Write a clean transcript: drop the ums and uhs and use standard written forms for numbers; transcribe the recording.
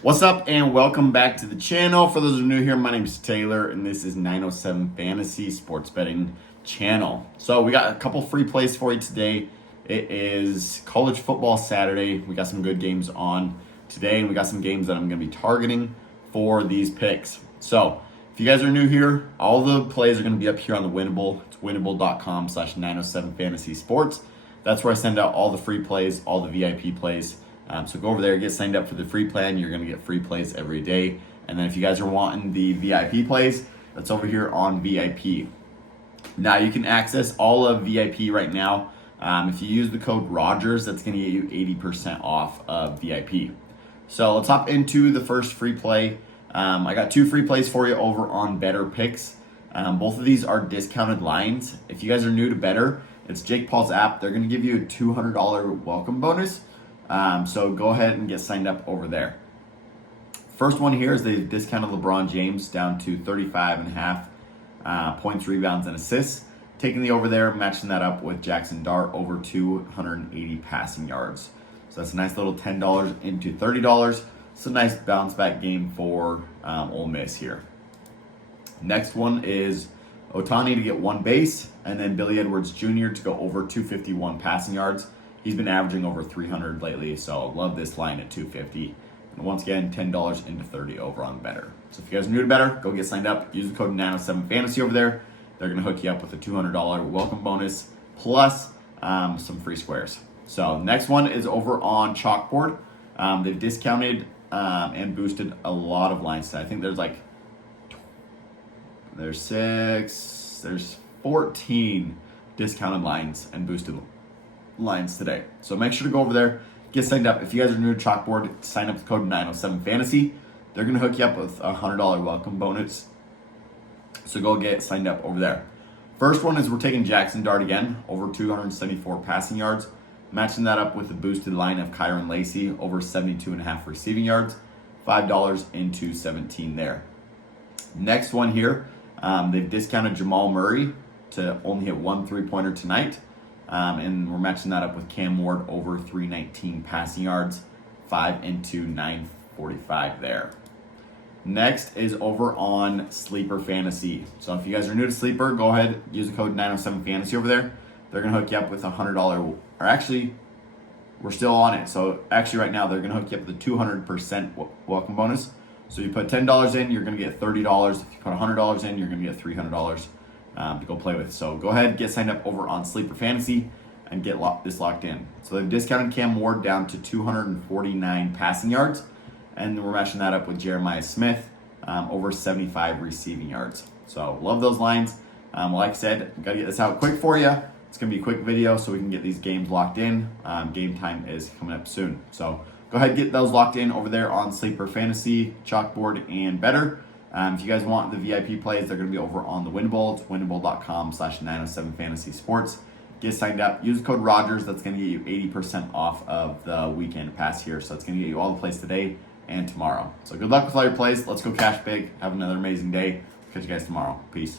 What's up and welcome back to the channel. For those who are new here, my name is Taylor and this is 907 Fantasy Sports Betting Channel. So we got a couple free plays for you today. It is college football Saturday. We got some good games on today and we got some games that I'm going to be targeting for these picks. So if you guys are new here, all the plays are going to be up here on the Winible. It's winnable.com/907 Fantasy Sports. That's where I send out all the free plays, all the VIP plays. So go over there, get signed up for the free plan. You're going to get free plays every day. And then if you guys are wanting the VIP plays, that's over here on VIP. Now you can access all of VIP right now. If you use the code Rogers, that's going to get you 80% off of VIP. So let's hop into the first free play. I got two free plays for you over on Prizepicks. Both of these are discounted lines. If you guys are new to Better, it's Jake Paul's app. They're going to give you a $200 welcome bonus. So go ahead and get signed up over there. First one here is they've discounted LeBron James down to 35.5 points, rebounds, and assists. Taking the over there, matching that up with Jackson Dart over 280 passing yards. So that's a nice little $10 into $30. It's a nice bounce back game for Ole Miss here. Next one is Otani to get one base, and then Billy Edwards Jr. to go over 251 passing yards. He's been averaging over 300 lately, so love this line at 250. And once again, $10 into 30 over on Better. So if you guys are new to Better, go get signed up. Use the code 907 Fantasy over there. They're going to hook you up with a $200 welcome bonus plus some free squares. So next one is over on Chalkboard. They've discounted and boosted a lot of lines today. I think there's 14 discounted lines and boosted lines today. So make sure to go over there, get signed up. If you guys are new to Chalkboard, sign up with code 907 Fantasy. They're going to hook you up with a $100 welcome bonus. So go get signed up over there. First one is we're taking Jackson Dart again, over 274 passing yards. Matching that up with the boosted line of Kyron Lacey, over 72.5 receiving yards. $5 into 17 there. Next one here, they've discounted Jamal Murray to only hit one three-pointer tonight. And we're matching that up with Cam Ward over 319 passing yards, 5 into 945 there. Next is over on Sleeper Fantasy. So if you guys are new to Sleeper, go ahead, use the code 907 Fantasy over there. They're going to hook you up with a $100, or actually, we're still on it. So actually right now, they're going to hook you up with a 200% welcome bonus. So you put $10 in, you're going to get $30. If you put $100 in, you're going to get $300. To go play with. So go ahead, get signed up over on Sleeper Fantasy and get this locked in. So they've discounted Cam Ward down to 249 passing yards, and we're matching that up with Jeremiah Smith over 75 receiving yards. So love those lines. Like I said, got to get this out quick for you. It's going to be a quick video so we can get these games locked in. Game time is coming up soon. So go ahead and get those locked in over there on Sleeper Fantasy, Chalkboard, and Better. If you guys want the VIP plays, they're going to be over on the Winible. It's winnable.com/907 Fantasy Sports. Get signed up. Use the code Rogers. That's going to get you 80% off of the weekend pass here. So it's going to get you all the plays today and tomorrow. So good luck with all your plays. Let's go cash big. Have another amazing day. Catch you guys tomorrow. Peace.